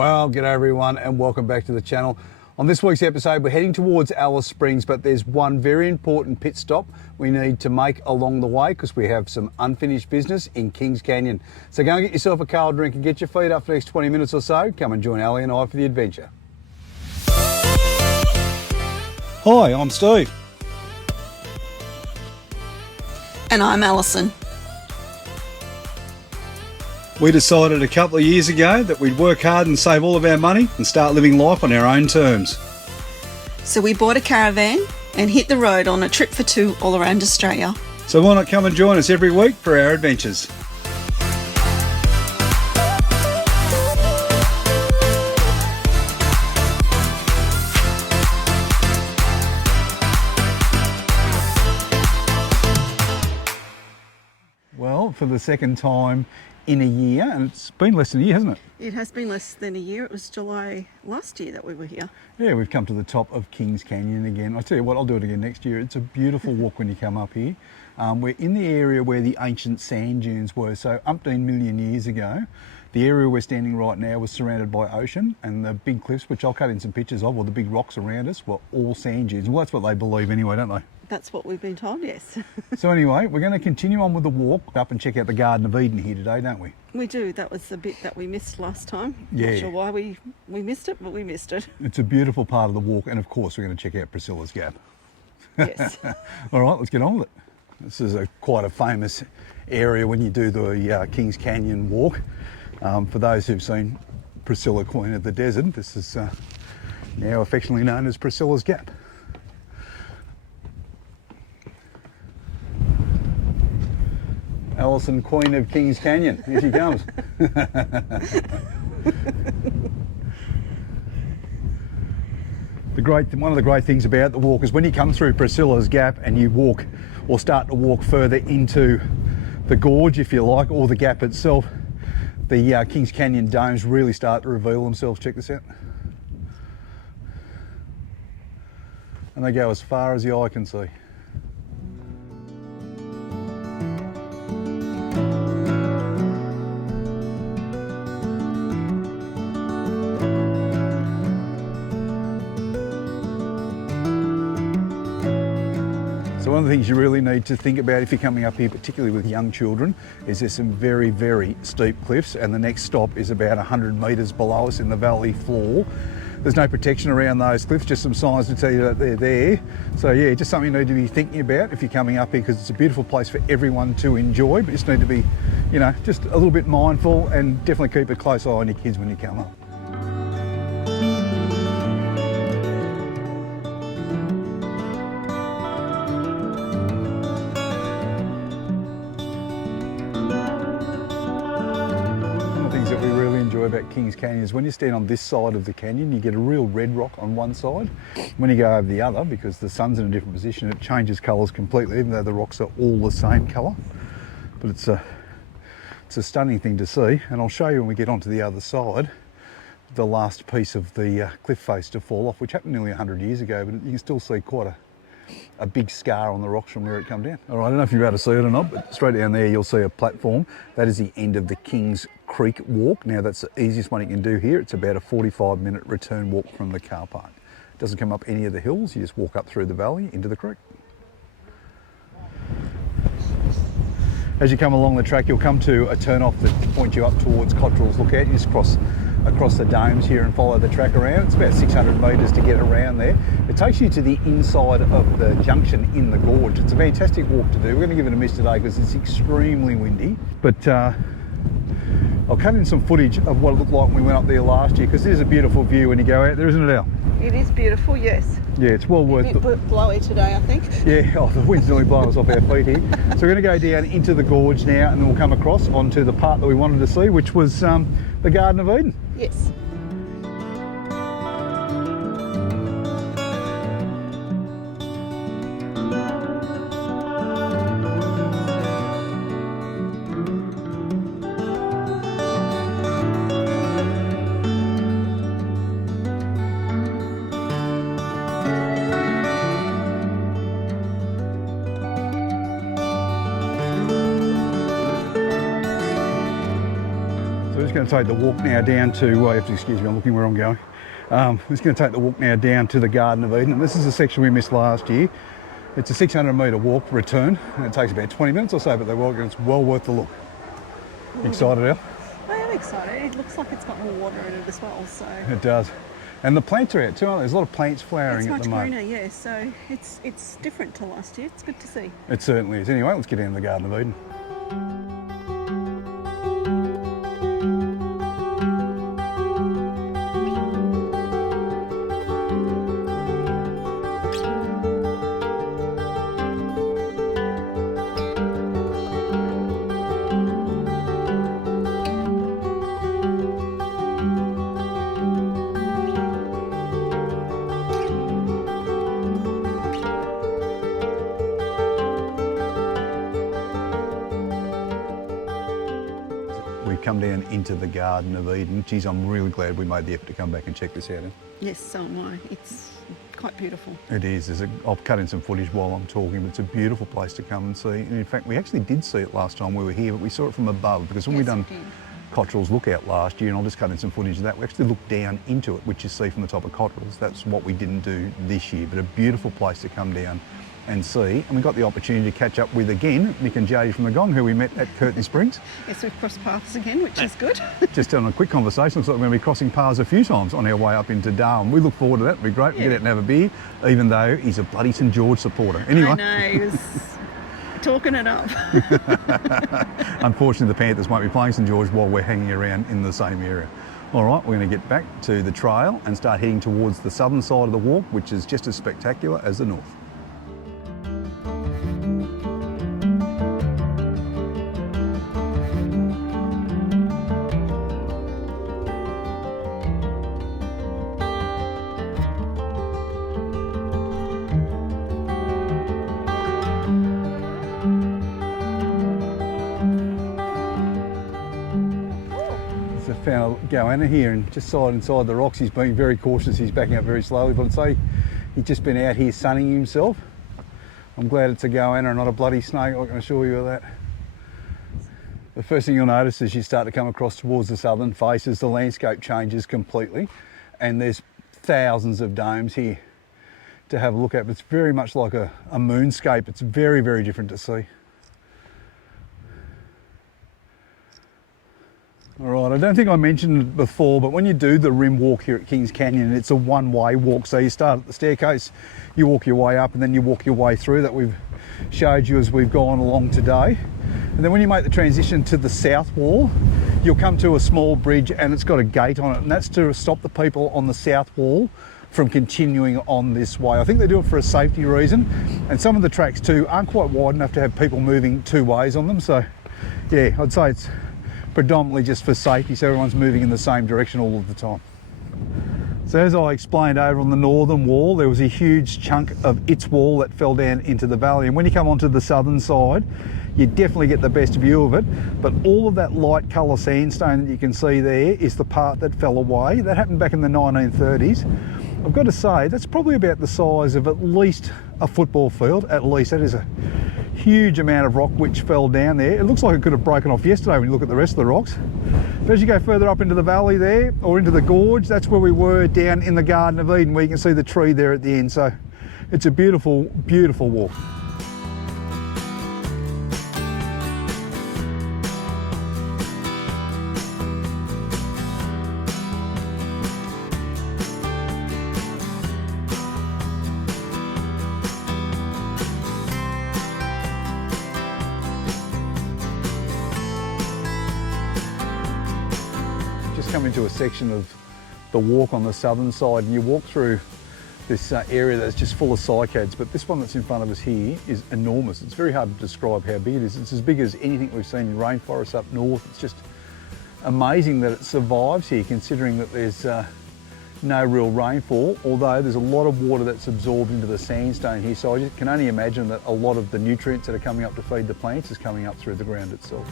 Well, g'day everyone and welcome back to the channel. On this week's episode, we're heading towards Alice Springs, but there's one very important pit stop we need to make along the way because we have some unfinished business in Kings Canyon. So go and get yourself a cold drink and get your feet up for the next 20 minutes or so. Come and join Ali and I for the adventure. Hi, I'm Steve. And I'm Alison. We decided a couple of years ago that we'd work hard and save all of our money and start living life on our own terms. So we bought a caravan and hit the road on a trip for two all around Australia. So why not come and join us every week for our adventures? Well, for the second time in a year, and it's been less than a year, hasn't it? It has been less than a year. It was July last year that we were here. Yeah, we've come to the top of Kings Canyon again. I tell you what, I'll do it again next year. It's a beautiful walk when you come up here. We're in the area where the ancient sand dunes were. So umpteen million years ago, the area we're standing right now was surrounded by ocean, and the big cliffs, which I'll cut in some pictures of, or the big rocks around us, were all sand dunes. Well, that's what they believe anyway, don't they? That's what we've been told, yes. So anyway, we're going to continue on with the walk up and check out the Garden of Eden here today, don't we? We do. That was the bit that we missed last time. Yeah. Not sure why we missed it, but we missed it. It's a beautiful part of the walk, and of course we're going to check out Priscilla's Gap. Yes. All right, let's get on with it. This is quite a famous area when you do the Kings Canyon walk. For those who've seen Priscilla, Queen of the Desert, this is now affectionately known as Priscilla's Gap. Alison, Queen of Kings Canyon, here she comes. One of the great things about the walk is when you come through Priscilla's Gap and you walk or start to walk further into the gorge, if you like, or the gap itself, the Kings Canyon domes really start to reveal themselves. Check this out. And they go as far as the eye can see. So one of the things you really need to think about if you're coming up here, particularly with young children, is there's some very, very steep cliffs, and the next stop is about 100 metres below us in the valley floor. There's no protection around those cliffs, just some signs to tell you that they're there. So yeah, just something you need to be thinking about if you're coming up here, because it's a beautiful place for everyone to enjoy, but you just need to be, you know, just a little bit mindful and definitely keep a close eye on your kids when you come up. That we really enjoy about Kings Canyon is when you stand on this side of the canyon, you get a real red rock on one side. When you go over the other, because the sun's in a different position, it changes colours completely, even though the rocks are all the same colour. But it's a stunning thing to see, and I'll show you when we get onto the other side the last piece of the cliff face to fall off, which happened nearly 100 years ago, but you can still see quite a big scar on the rocks from where it come down. All right, I don't know if you're able to see it or not, but straight down there you'll see a platform. That is the end of the Kings Creek walk. Now that's the easiest one you can do here. It's about a 45-minute return walk from the car park. It doesn't come up any of the hills, you just walk up through the valley into the creek. As you come along the track, you'll come to a turn-off that points you up towards Cottrell's Lookout. You just cross across the domes here and follow the track around. It's about 600 metres to get around there. It takes you to the inside of the junction in the gorge. It's a fantastic walk to do. We're going to give it a miss today because it's extremely windy, but I'll cut in some footage of what it looked like when we went up there last year, because there's a beautiful view when you go out there, isn't it, Al? It is beautiful, yes. Yeah, it's well worth it. A bit blowy today, I think. Yeah, oh, the wind's nearly blowing us off our feet here. So we're going to go down into the gorge now, and then we'll come across onto the part that we wanted to see, which was the Garden of Eden. Yes. going to to take the walk now down to, you have to excuse me, I'm looking where I'm going. I'm just going to take the walk now down to the Garden of Eden. And this is a section we missed last year. It's a 600 metre walk return, and it takes about 20 minutes or so, but they walk and it's well worth the look. Excited, Al? I am excited. It looks like it's got more water in it as well, so. It does. And the plants are out too, aren't there? There's a lot of plants flowering at the moment. It's much greener, yeah, so it's different to last year. It's good to see. It certainly is. Anyway, let's get into the Garden of Eden. Come down into the Garden of Eden. Geez, I'm really glad we made the effort to come back and check this out. Yes, so am I. It's quite beautiful. It is. I'll cut in some footage while I'm talking, but it's a beautiful place to come and see. And in fact, we actually did see it last time we were here, but we saw it from above because when we done Cottrell's Lookout last year, and I'll just cut in some footage of that, we actually looked down into it, which you see from the top of Cottrell's. That's what we didn't do this year, but a beautiful place to come down and see. And we got the opportunity to catch up with, again, Mick and Jody from the Gong, who we met at Curtin Springs. Yes, we've crossed paths again, which is good. Just on a quick conversation, looks like we're going to be crossing paths a few times on our way up into Darwin. We look forward to that. It'll be great. We'll get out and have a beer, even though he's a bloody St George supporter. Anyway. I know, he was talking it up. Unfortunately, the Panthers won't be playing St George while we're hanging around in the same area. All right, we're going to get back to the trail and start heading towards the southern side of the walk, which is just as spectacular as the north. Found a goanna here and just inside the rocks. He's being very cautious. He's backing up very slowly, but I'd say he's just been out here sunning himself. I'm glad it's a goanna and not a bloody snake, I can assure you of that. The first thing you'll notice as you start to come across towards the southern face is the landscape changes completely, and there's thousands of domes here to have a look at. It's very much like a moonscape. It's very, very different to see. All right, I don't think I mentioned it before, but when you do the rim walk here at Kings Canyon, it's a one-way walk. So you start at the staircase, you walk your way up, and then you walk your way through that we've showed you as we've gone along today. And then when you make the transition to the south wall, you'll come to a small bridge and it's got a gate on it, and that's to stop the people on the south wall from continuing on this way. I think they do it for a safety reason, and some of the tracks too aren't quite wide enough to have people moving two ways on them. So yeah, I'd say it's predominantly just for safety, so everyone's moving in the same direction all of the time. So as I explained, over on the northern wall there was a huge chunk of its wall that fell down into the valley, and when you come onto the southern side you definitely get the best view of it, but all of that light colour sandstone that you can see there is the part that fell away. That happened back in the 1930s. I've got to say that's probably about the size of at least a football field, at least. That is a huge amount of rock which fell down there. It looks like it could have broken off yesterday when you look at the rest of the rocks. But as you go further up into the valley there, or into the gorge, that's where we were down in the Garden of Eden, where you can see the tree there at the end. So it's a beautiful, beautiful walk. Come into a section of the walk on the southern side, and you walk through this area that's just full of cycads, but this one that's in front of us here is enormous. It's very hard to describe how big it is. It's as big as anything we've seen in rainforests up north. It's just amazing that it survives here, considering that there's no real rainfall, although there's a lot of water that's absorbed into the sandstone here, so I can only imagine that a lot of the nutrients that are coming up to feed the plants is coming up through the ground itself.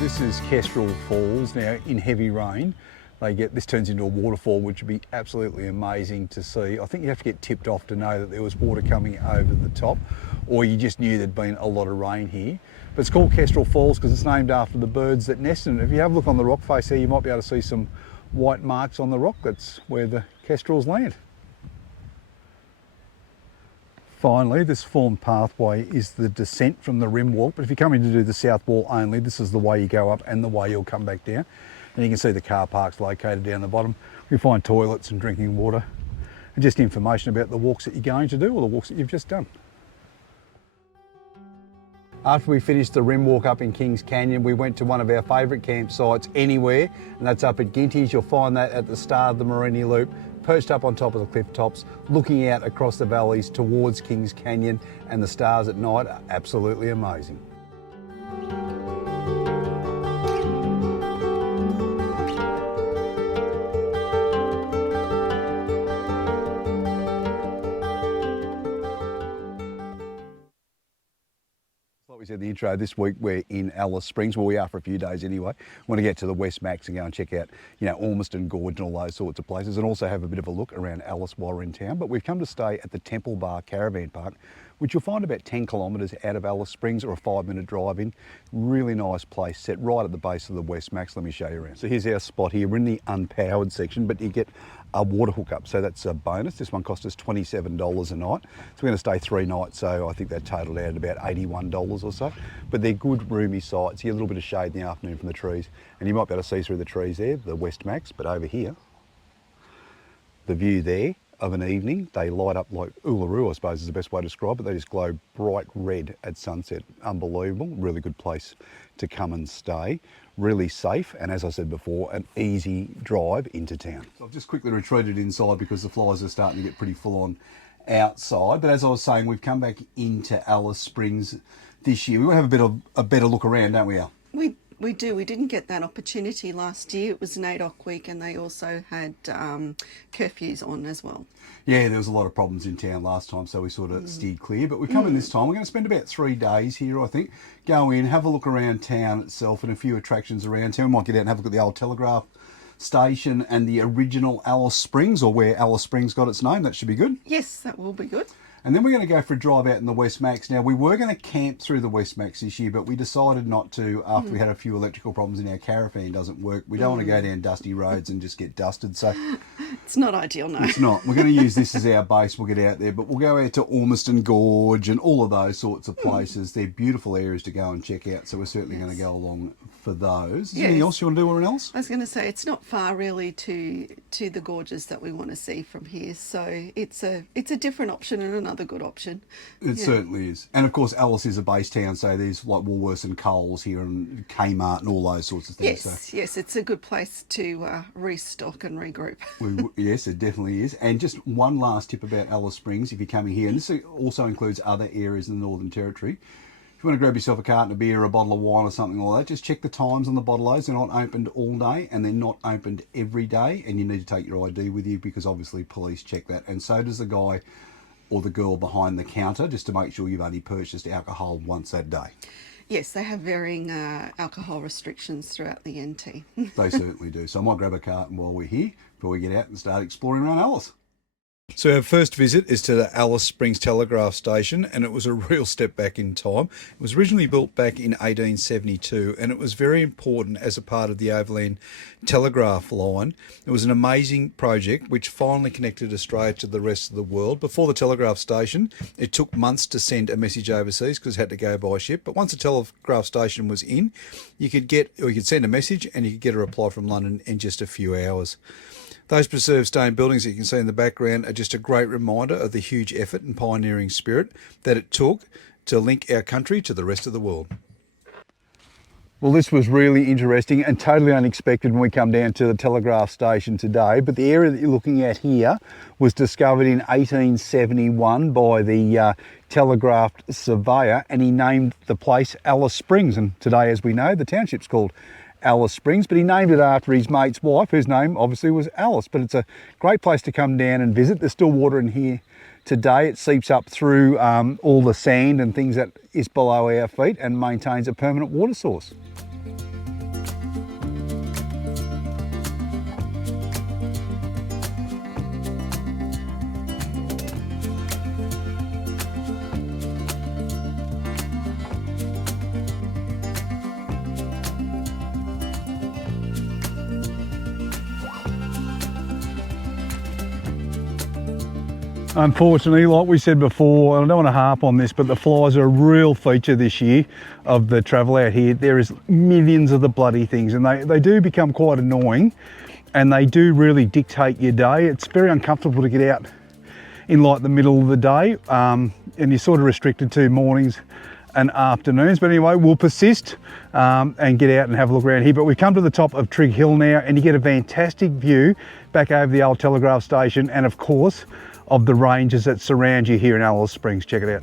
This is Kestrel Falls. Now in heavy rain, this turns into a waterfall, which would be absolutely amazing to see. I think you have to get tipped off to know that there was water coming over the top, or you just knew there'd been a lot of rain here. But it's called Kestrel Falls because it's named after the birds that nest in it. If you have a look on the rock face there, you might be able to see some white marks on the rock. That's where the kestrels land. Finally, this formed pathway is the descent from the rim walk, but if you're coming to do the south wall only, this is the way you go up and the way you'll come back down. And you can see the car parks located down the bottom. You find toilets and drinking water and just information about the walks that you're going to do or the walks that you've just done. After we finished the rim walk up in Kings Canyon, we went to one of our favourite campsites anywhere, and that's up at Ginty's. You'll find that at the start of the Morini Loop, perched up on top of the cliff tops, looking out across the valleys towards Kings Canyon, and the stars at night are absolutely amazing. We said in the intro, this week we're in Alice Springs. Well, we are for a few days anyway. We want to get to the West Macs and go and check out, Ormiston Gorge and all those sorts of places, and also have a bit of a look around Alice while we're in town. But we've come to stay at the Temple Bar Caravan Park, which you'll find about 10 kilometres out of Alice Springs, or a 5-minute drive in. Really nice place, set right at the base of the West Macs. Let me show you around. So here's our spot here. We're in the unpowered section, but you get a water hookup, so that's a bonus. This one cost us $27 a night. So we're going to stay 3 nights, so I think that totaled out at about $81 or so. But they're good roomy sites. You get a little bit of shade in the afternoon from the trees, and you might be able to see through the trees there, the West Macs. But over here, the view there of an evening, they light up like Uluru, I suppose is the best way to describe it. They just glow bright red at sunset. Unbelievable. Really good place to come and stay. Really safe, and as I said before, an easy drive into town. So I've just quickly retreated inside because the flies are starting to get pretty full on outside. But as I was saying, we've come back into Alice Springs this year. We want to have a better look around, don't we, Al? We do. We didn't get that opportunity last year. It was NAIDOC week, and they also had curfews on as well. Yeah, there was a lot of problems in town last time, so we sort of steered clear. But we've come in this time. We're going to spend about 3 days here, I think. Go in, have a look around town itself and a few attractions around town. We might get out and have a look at the old Telegraph station and the original Alice Springs, or where Alice Springs got its name. That should be good. Yes, that will be good. And then we're going to go for a drive out in the West Macs. Now, we were going to camp through the West Macs this year, but we decided not to after we had a few electrical problems and our caravan doesn't work. We don't want to go down dusty roads and just get dusted. So it's not ideal, no. It's not. We're going to use this as our base. We'll get out there, but we'll go out to Ormiston Gorge and all of those sorts of places. They're beautiful areas to go and check out, so we're certainly going to go along for those. Is there anything else you want to do, or else? I was going to say, it's not far really to the gorges that we want to see from here, so it's a different option and another good option. It certainly is. And of course, Alice is a base town, so there's like Woolworths and Coles here and Kmart and all those sorts of things. Yes, it's a good place to restock and regroup. Yes, it definitely is. And just one last tip about Alice Springs, if you're coming here, and this also includes other areas in the Northern Territory. If you want to grab yourself a carton of beer or a bottle of wine or something like that, just check the times on the bottle-os. They're not opened all day, and they're not opened every day, and you need to take your ID with you because obviously police check that, and so does the guy or the girl behind the counter, just to make sure you've only purchased alcohol once that day. Yes, they have varying alcohol restrictions throughout the NT. They certainly do. So I might grab a carton while we're here before we get out and start exploring around Alice. So our first visit is to the Alice Springs Telegraph station, and it was a real step back in time. It was originally built back in 1872, and it was very important as a part of the Overland Telegraph line. It was an amazing project which finally connected Australia to the rest of the world. Before the telegraph station, it took months to send a message overseas because it had to go by ship. But once the telegraph station was in, you could send a message and you could get a reply from London in just a few hours. Those preserved stone buildings that you can see in the background are just a great reminder of the huge effort and pioneering spirit that it took to link our country to the rest of the world. Well, this was really interesting and totally unexpected when we come down to the telegraph station today. But the area that you're looking at here was discovered in 1871 by the telegraph surveyor, and he named the place Alice Springs. And today, as we know, the township's called Alice Springs, but he named it after his mate's wife, whose name obviously was Alice. But it's a great place to come down and visit. There's still water in here today. It seeps up through all the sand and things that is below our feet and maintains a permanent water source. Unfortunately, like we said before, and I don't want to harp on this, but the flies are a real feature this year of the travel out here. There is millions of the bloody things, and they do become quite annoying, and they do really dictate your day. It's very uncomfortable to get out in like the middle of the day, and you're sort of restricted to mornings and afternoons. But anyway, we'll persist and get out and have a look around here. But we've come to the top of Trig Hill now, and you get a fantastic view back over the old Telegraph station, and of course of the ranges that surround you here in Alice Springs. Check it out.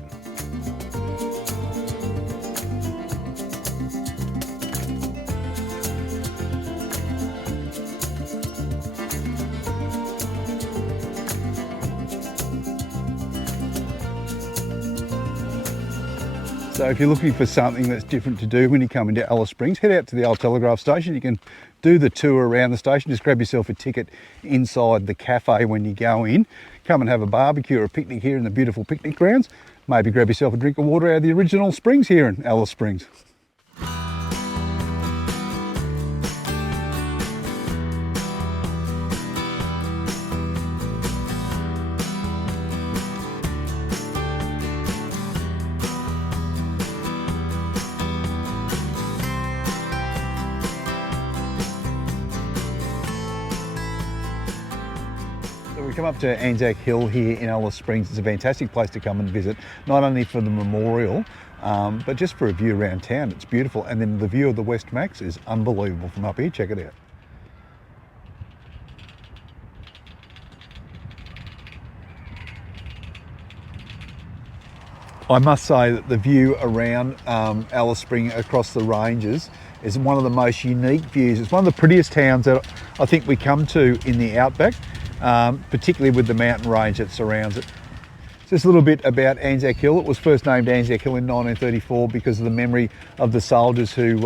So if you're looking for something that's different to do when you come into Alice Springs, head out to the old Telegraph station. You can do the tour around the station. Just grab yourself a ticket inside the cafe when you go in. Come and have a barbecue or a picnic here in the beautiful picnic grounds. Maybe grab yourself a drink of water out of the original springs here in Alice Springs. We come up to Anzac Hill here in Alice Springs. It's a fantastic place to come and visit, not only for the memorial, but just for a view around town. It's beautiful. And then the view of the West Macs is unbelievable from up here. Check it out. I must say that the view around Alice Springs across the ranges is one of the most unique views. It's one of the prettiest towns that I think we come to in the Outback. Particularly with the mountain range that surrounds it. Just a little bit about Anzac Hill. It was first named Anzac Hill in 1934 because of the memory of the soldiers who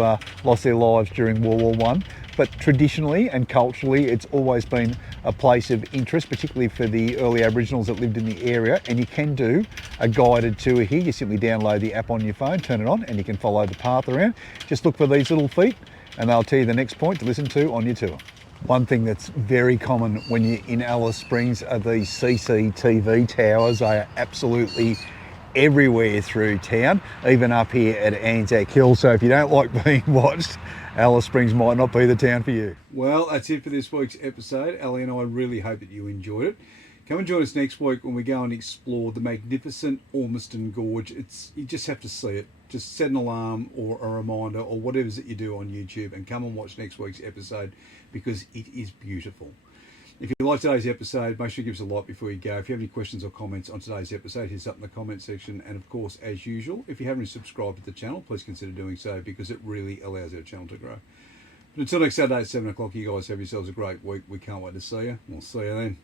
lost their lives during World War I. But traditionally and culturally, it's always been a place of interest, particularly for the early Aboriginals that lived in the area. And you can do a guided tour here. You simply download the app on your phone, turn it on, and you can follow the path around. Just look for these little feet and they'll tell you the next point to listen to on your tour. One thing that's very common when you're in Alice Springs are these CCTV towers. They are absolutely everywhere through town, even up here at Anzac Hill. So if you don't like being watched, Alice Springs might not be the town for you. Well, that's it for this week's episode. Ali and I really hope that you enjoyed it. Come and join us next week when we go and explore the magnificent Ormiston Gorge. You just have to see it. Just set an alarm or a reminder or whatever it is that you do on YouTube and come and watch next week's episode because it is beautiful. If you like today's episode, make sure you give us a like before you go. If you have any questions or comments on today's episode, hit us up in the comment section. And of course, as usual, if you haven't subscribed to the channel, please consider doing so because it really allows our channel to grow. But until next Saturday at 7 o'clock, you guys have yourselves a great week. We can't wait to see you. We'll see you then.